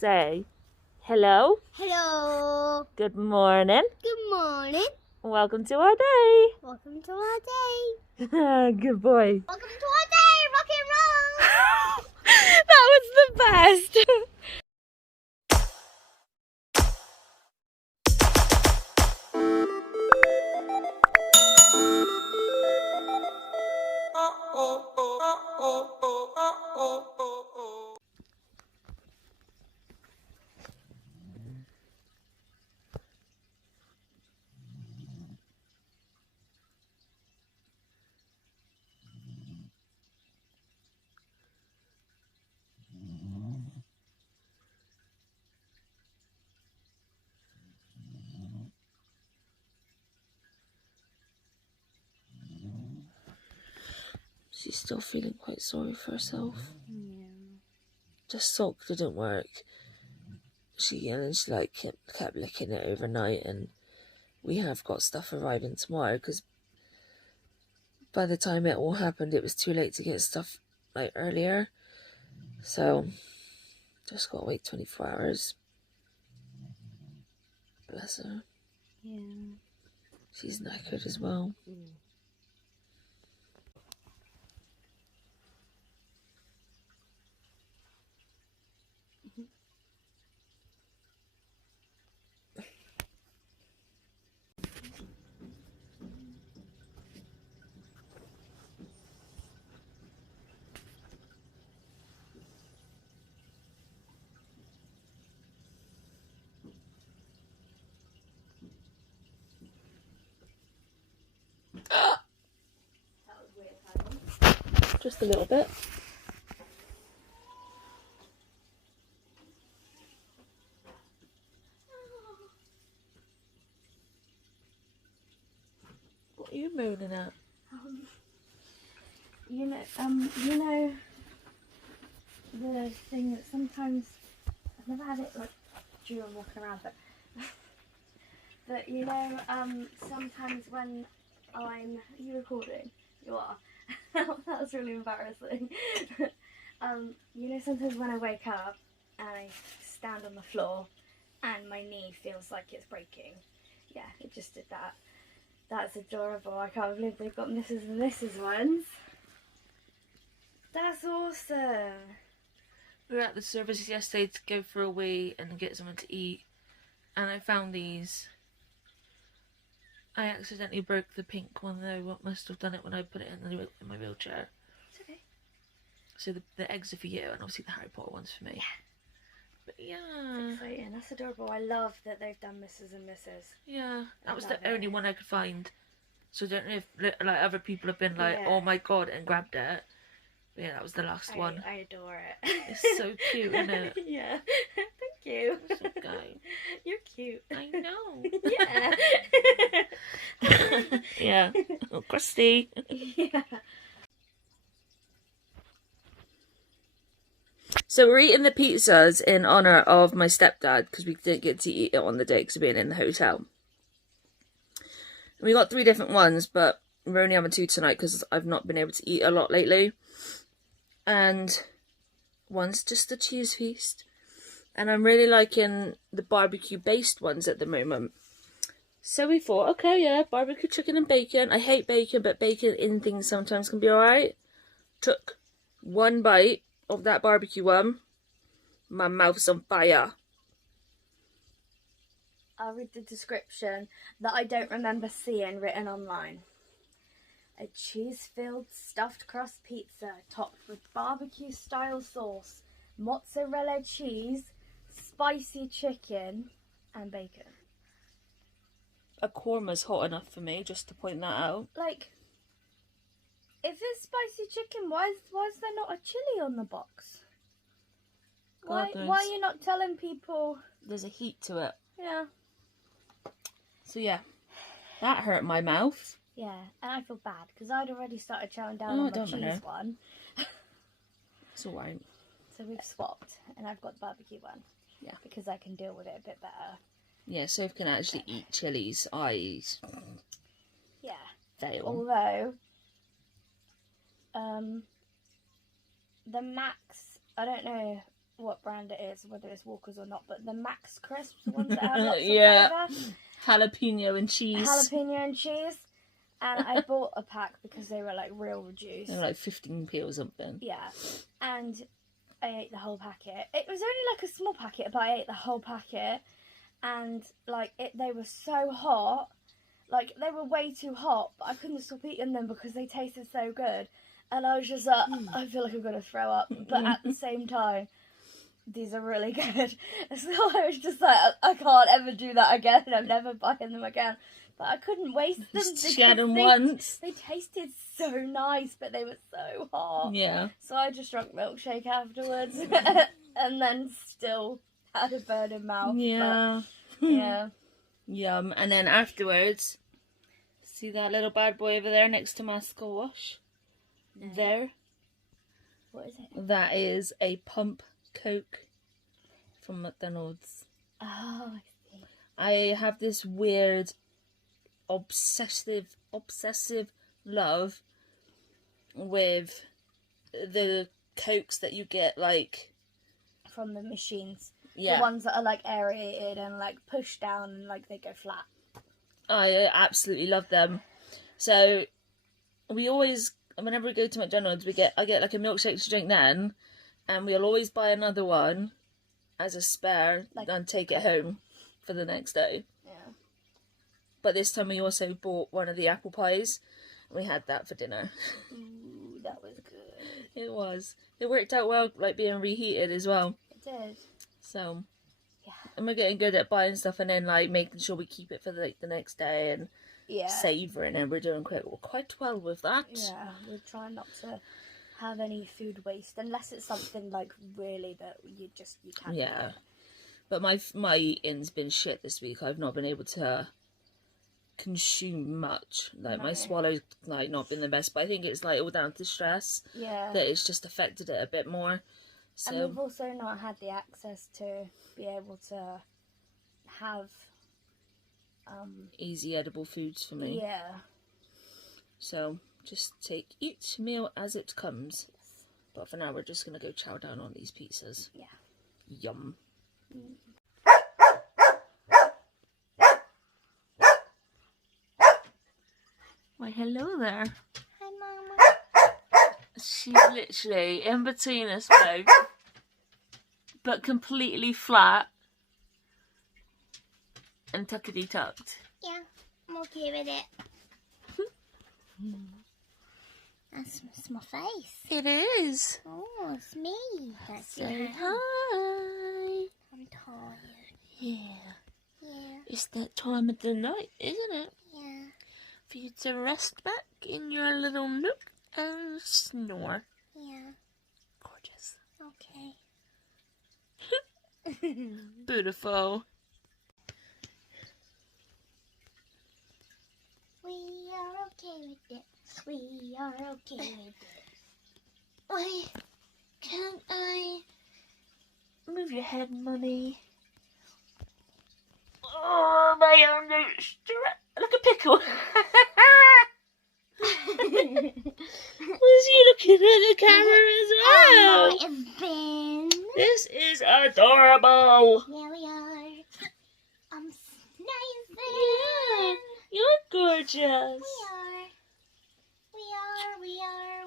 say hello. Hello. Good morning. Good morning. Welcome to our day. Welcome to our day. Good boy. Welcome to our day. Rock and roll. That was the best. She's still feeling quite sorry for herself. Yeah. The sock didn't work. She like kept licking it overnight, and we have got stuff arriving tomorrow because by the time it all happened, it was too late to get stuff like earlier. So just gotta wait 24 hours. Bless her. Yeah. She's knackered as well. Just a little bit. What are you moaning at? You know the thing that sometimes I've never had it like during walking around, but sometimes when are you recording? You are. That was really embarrassing. Sometimes when I wake up and I stand on the floor and my knee feels like it's breaking. Yeah, it just did that. That's adorable. I can't believe they've got Mrs. and Mrs. ones. That's awesome. We were at the service yesterday to go for a wee and get something to eat, and I found these. I accidentally broke the pink one though. What must have done it when I put it in my wheelchair. It's okay. So the eggs are for you, and obviously the Harry Potter one's for me. Yeah. But yeah. That's exciting. That's adorable. I love that they've done Mrs. and Mrs. Yeah, that was love the it. only one I could find. So I don't know if like other people have been like, Yeah. oh my god, and grabbed it. But yeah, that was the last one. I adore it. It's so cute, isn't it? Yeah. Thank you. That's okay. You're cute. I know. Yeah. Yeah. Oh, crusty. Yeah. So we're eating the pizzas in honour of my stepdad because we didn't get to eat it on the day because of being in the hotel. And we got 3 different ones, but we're only having 2 tonight because I've not been able to eat a lot lately. And one's just a cheese feast. And I'm really liking the barbecue based ones at the moment. So we thought, okay, yeah, barbecue chicken and bacon. I hate bacon, but bacon in things sometimes can be alright. Took 1 bite of that barbecue one. My mouth's on fire. I'll read the description that I don't remember seeing written online. A cheese-filled stuffed crust pizza topped with barbecue-style sauce, mozzarella cheese, spicy chicken, and bacon. A korma's hot enough for me, just to point that out. Like, if it's spicy chicken, why is there not a chili on the box? Why are you not telling people? There's a heat to it. Yeah. So yeah, that hurt my mouth. Yeah, and I feel bad because I'd already started chowing down on the cheese one. It's alright. So we've swapped, and I've got the barbecue one. Yeah. Because I can deal with it a bit better. Yeah, Soph can actually eat chilies. Yeah. Fail. Although, the max, I don't know what brand it is, whether it's Walker's or not, but the Max Crisps, the ones that have lots Yeah. of flavour. Jalapeno and cheese. Jalapeno and cheese. And I bought a pack because they were like real reduced. They were like 15p or something. Yeah. And I ate the whole packet. It was only like a small packet, but I ate the whole packet. And like they were so hot. Like they were way too hot, but I couldn't stop eating them because they tasted so good. And I was just like, I feel like I'm going to throw up. But at the same time, these are really good. So I was just like, I can't ever do that again. I'm never buying them again. But I couldn't waste them. She had them once. They tasted so nice, but they were so hot. Yeah. So I just drank milkshake afterwards. And then still had a burning mouth. Yeah. But, yeah. Yum. And then afterwards, see that little bad boy over there next to my squash? No. There. What is it? That is a pump Coke from McDonald's. Oh, I see. I have this weird obsessive love with the Cokes that you get like From the machines. Yeah. The ones that are like aerated and like pushed down and like they go flat. I absolutely love them. So we always, whenever we go to McDonald's, I get like a milkshake to drink then, and we'll always buy another one as a spare and take it home for the next day. Yeah. But this time we also bought one of the apple pies. We had that for dinner. Ooh, that was good. It was. It worked out well, like being reheated as well. It did. So, yeah. And we're getting good at buying stuff and then like making sure we keep it for the next day and savouring, and we're doing quite well with that. Yeah, we're trying not to have any food waste unless it's something like really that you can't. Yeah. Eat. But my eating's been shit this week. I've not been able to consume much. Like my swallow's like not been the best, but I think it's like all down to stress. Yeah. That it's just affected it a bit more. So and we've also not had the access to be able to have easy edible foods for me. Yeah. So just take each meal as it comes. Yes. But for now we're just gonna go chow down on these pizzas. Yeah. Yum. Why, hello there. Hi, Mama. She's literally in between us both, but completely flat and tuckety tucked. Yeah, I'm okay with it. That's my face. It is. Oh, it's me. That's Say hi. I'm tired. Yeah. Yeah. It's that time of the night, isn't it? Yeah. For you to rest back in your little nook and snore. Yeah. Gorgeous. Okay. Beautiful. We are okay with it. We are okay with it. Why can't I Move your head, Mummy. Oh, my arm like a pickle. Was he looking at the camera as well? might have been. This is adorable. Here we are. I'm sneezing. Yeah, you're gorgeous. We are. Yeah.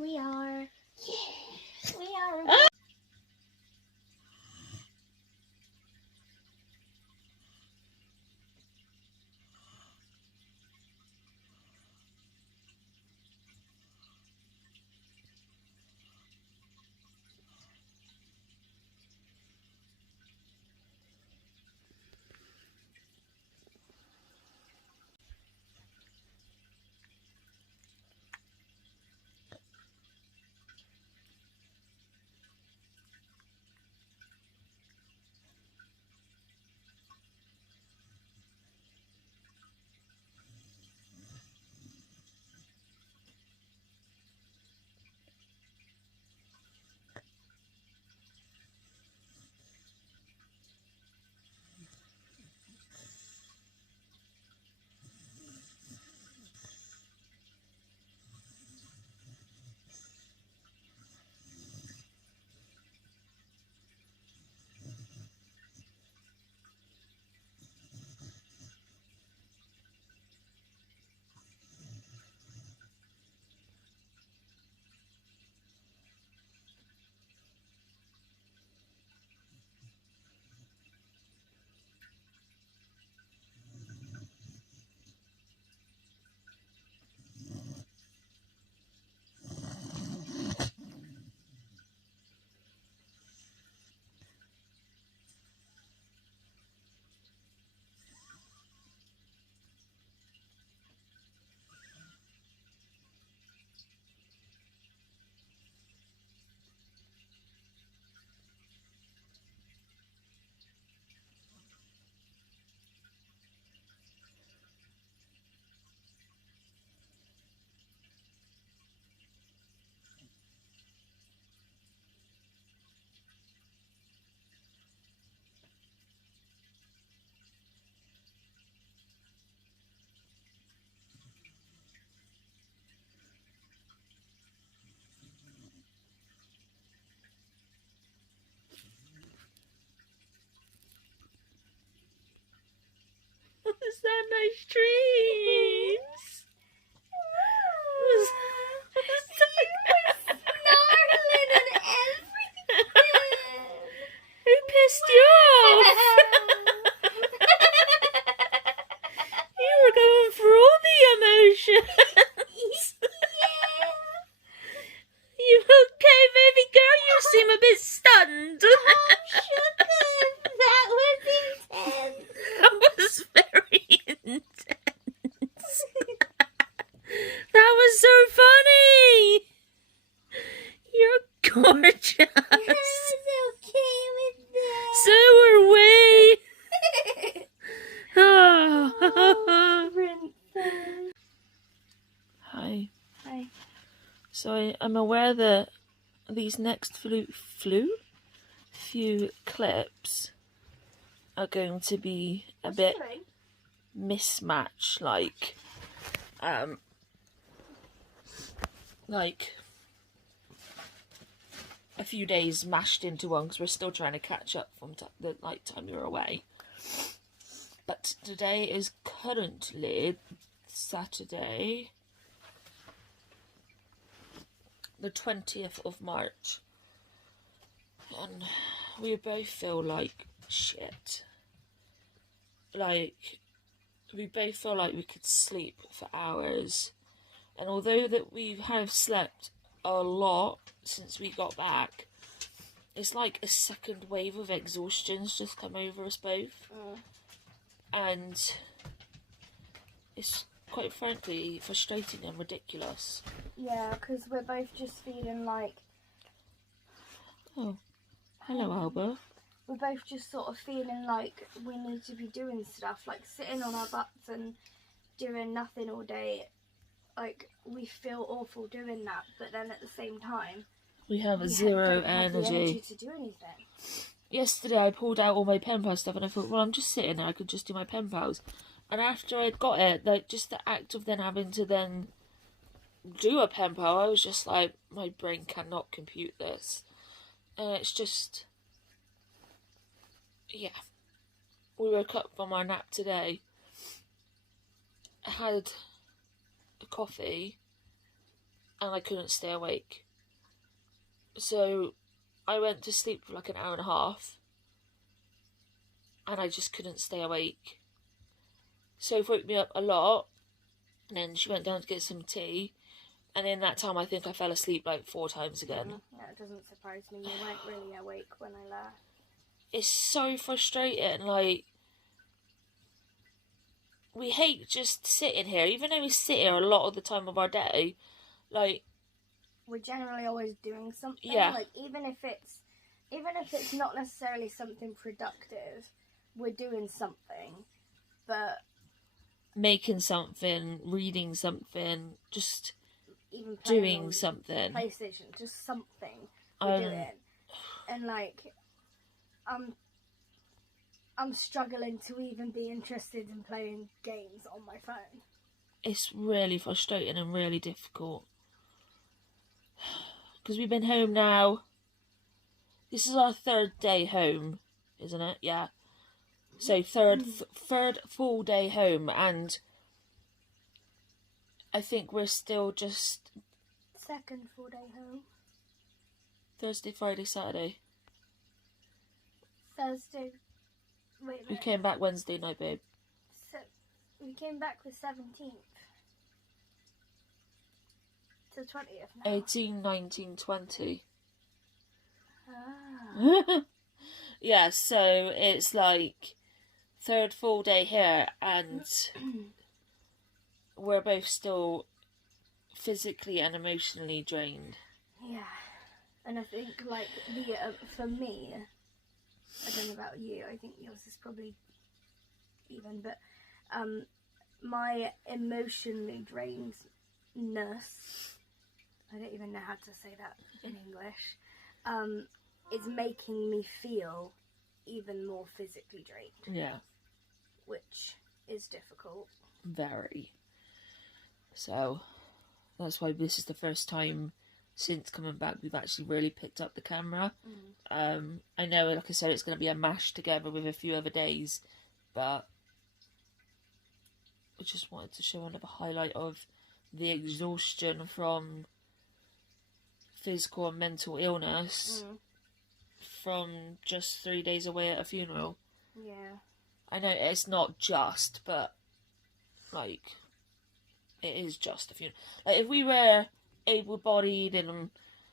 We are. Ah! nice dreams. Snarling and everything. Who pissed you off? You were going for all the emotions. Yeah. You okay, baby girl? You seem a bit stunned. Oh, sugar, that was intense. That was very intense. That was so funny. You're gorgeous. I was okay with that. So are we. Oh, princess. Hi. Hi. So I'm aware that these next few clips are going to be a bit mismatch, like a few days mashed into one, because we're still trying to catch up from the time you were away. But today is currently Saturday, the 20th of March, and we both feel like shit. Like, we both feel like we could sleep for hours, and although that we have slept a lot since we got back, it's like a second wave of exhaustion's just come over us both. And it's quite frankly frustrating and ridiculous. Yeah, because we're both just feeling like... Oh, hello, Alba. We're both just sort of feeling like we need to be doing stuff, like sitting on our butts and doing nothing all day. Like, we feel awful doing that, but then at the same time, We have we zero don't have the energy energy. to do anything. Yesterday I pulled out all my pen pal stuff and I thought, well, I'm just sitting there, I could just do my pen pals. And after I'd got it, like, just the act of then having to then do a pen pal, I was just like, my brain cannot compute this. And it's just, yeah. We woke up from our nap today, had a coffee, and I couldn't stay awake. So I went to sleep for like an hour and a half, and I just couldn't stay awake. Soph woke me up a lot, and then she went down to get some tea, and in that time I think I fell asleep like 4 times again. Yeah, it doesn't surprise me. You weren't really awake when I left. It's so frustrating, like, we hate just sitting here, even though we sit here a lot of the time of our day, like... We're generally always doing something. Yeah. Like, even if it's not necessarily something productive, we're doing something. But making something, reading something, just even playing doing on something. PlayStation, just something we're doing. And like, I'm struggling to even be interested in playing games on my phone. It's really frustrating and really difficult. Because we've been home now. This is our 3rd day home, isn't it? Yeah. So third full day home, and I think we're still just... 2nd full day home. Thursday, Friday, Saturday. Thursday. Wait a We minute. came back Wednesday night, babe. We came back the 17th. To 20th now. 18, 19, 20. Ah. Yeah, so it's like 3rd full day here, and we're both still physically and emotionally drained. Yeah, and I think like for me, I don't know about you. I think yours is probably even, but my emotionally drainedness. I don't even know how to say that in English. Is making me feel even more physically drained. Yeah. Which is difficult. Very. So, that's why this is the first time since coming back we've actually really picked up the camera. I know, like I said, it's going to be a mash together with a few other days, but I just wanted to show another highlight of the exhaustion from physical and mental illness from just 3 days away at a funeral. Yeah. I know it's not just, but like it is just a funeral. Like if we were able-bodied and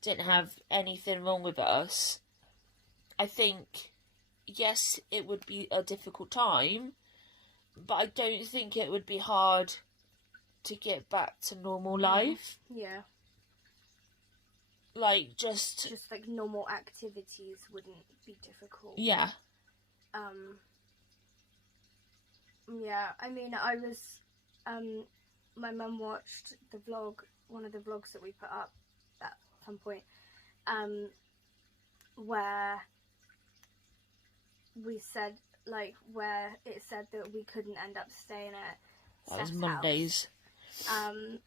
didn't have anything wrong with us, I think yes, it would be a difficult time, but I don't think it would be hard to get back to normal life. Yeah. Like just like normal activities wouldn't be difficult. Yeah. Yeah, I mean, I was, my mum watched the vlog, one of the vlogs that we put up at some point, where we said, like, where it said that we couldn't end up staying at That was Steph's Mondays. house.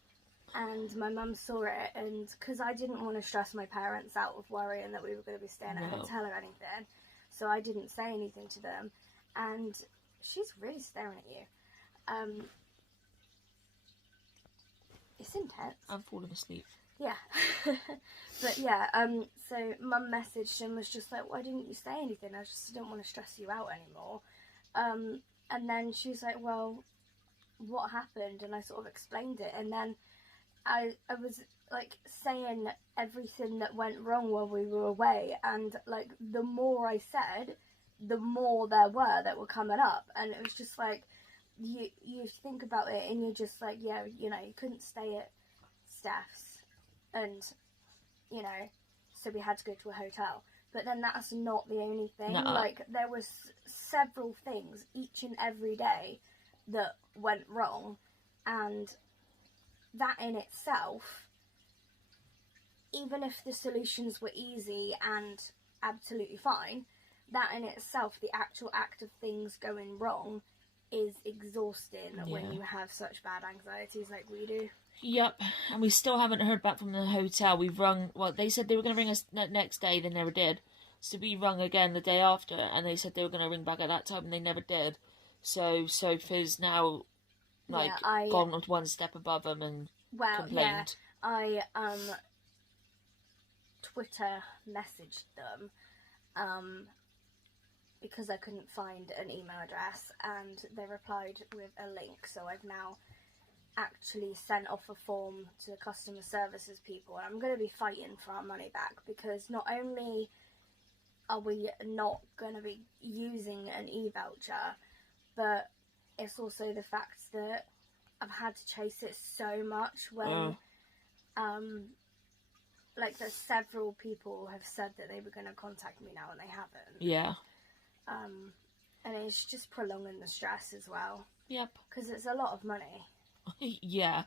And my mum saw it, and because I didn't want to stress my parents out with worrying that we were going to be staying at a hotel or anything, so I didn't say anything to them. And she's really staring at you. It's intense. I'm falling asleep. Yeah. But yeah, so mum messaged and was just like, why didn't you say anything? I just didn't want to stress you out anymore. And then she was like, well, what happened? And I sort of explained it, and then I was like saying everything that went wrong while we were away, and like the more I said, the more there were that were coming up, and it was just like you think about it and you're just like, yeah, you know, you couldn't stay at Steph's, and you know, so we had to go to a hotel. But then that's not the only thing. Nuh-uh. Like there was several things each and every day that went wrong, and that in itself, even if the solutions were easy and absolutely fine, that in itself, the actual act of things going wrong is exhausting when you have such bad anxieties like we do. Yep, and we still haven't heard back from the hotel. We've rung, well, they said they were going to ring us next day, they never did. So we rung again the day after, and they said they were going to ring back at that time, and they never did. So Sophie's now, like, gone one step above them and complained. Yeah, I Twitter messaged them because I couldn't find an email address, and they replied with a link. So I've now actually sent off a form to the customer services people, and I'm going to be fighting for our money back, because not only are we not going to be using an e-voucher, but it's also the fact that I've had to chase it so much when like there's several people have said that they were going to contact me now and they haven't. Yeah. And it's just prolonging the stress as well. Yep. Because it's a lot of money. Yeah.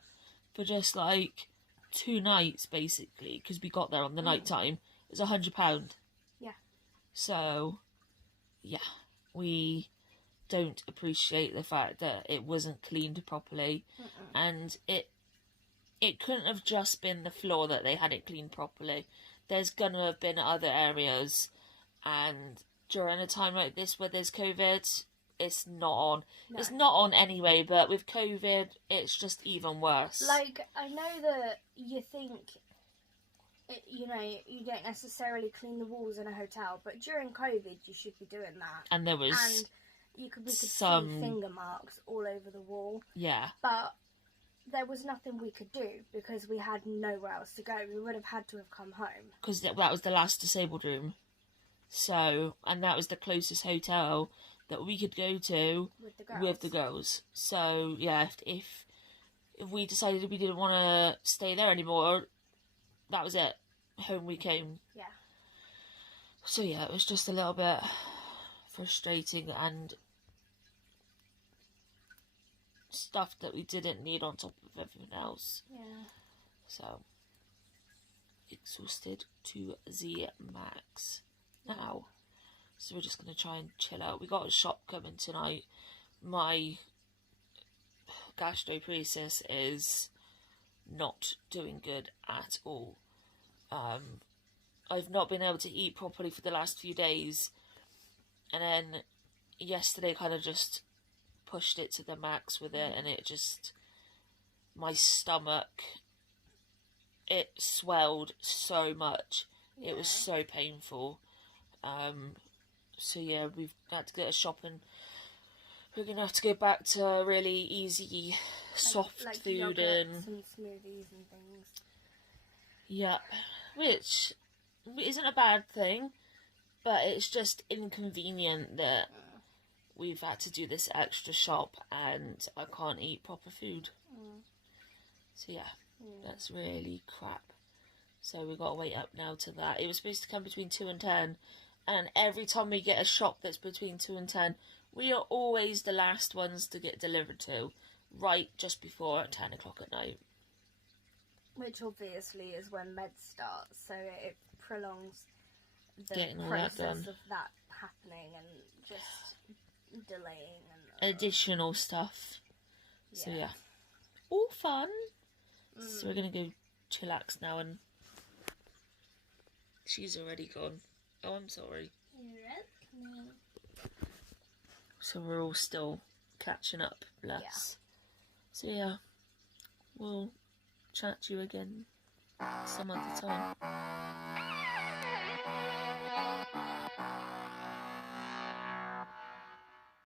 For just like 2 nights basically, because we got there on the night time. It was £100. Yeah. So, yeah. We don't appreciate the fact that it wasn't cleaned properly. And it couldn't have just been the floor that they hadn't cleaned properly. There's gonna have been other areas, and during a time like this where there's COVID, it's not on. No. It's not on anyway, but with COVID, it's just even worse. Like, I know that you think, you know, you don't necessarily clean the walls in a hotel, but during COVID, you should be doing that. And there was... And we could see finger marks all over the wall. Yeah. But there was nothing we could do because we had nowhere else to go. We would have had to have come home. Because that was the last disabled room. So, and that was the closest hotel that we could go to with the girls. So, yeah, if we decided we didn't want to stay there anymore, that was it. Home we came. Yeah. So, yeah, it was just a little bit frustrating and stuff that we didn't need on top of everything else. Yeah. So, exhausted to the max now. So we're just going to try and chill out. We got a shop coming tonight. My gastroparesis is not doing good at all. I've not been able to eat properly for the last few days. And then yesterday kind of just pushed it to the max with it, and it just, my stomach, it swelled so much. It was so painful. So yeah, we've had to get a shop, and we're gonna have to go back to really easy, soft like food and smoothies and things. Yeah, which isn't a bad thing, but it's just inconvenient that we've had to do this extra shop and I can't eat proper food. So yeah, that's really crap. So we've got to wait up now to that. It was supposed to come between 2 and 10, and every time we get a shop that's between 2 and 10, we are always the last ones to get delivered to, right just before 10 o'clock at night. Which obviously is when meds start, so it prolongs the Getting all process that done. of that happening and just delaying and Additional stuff. So yeah, all fun. So we're gonna go chillax now, and she's already gone. Oh, I'm sorry. So we're all still catching up, bless. So yeah, we'll chat to you again some other time.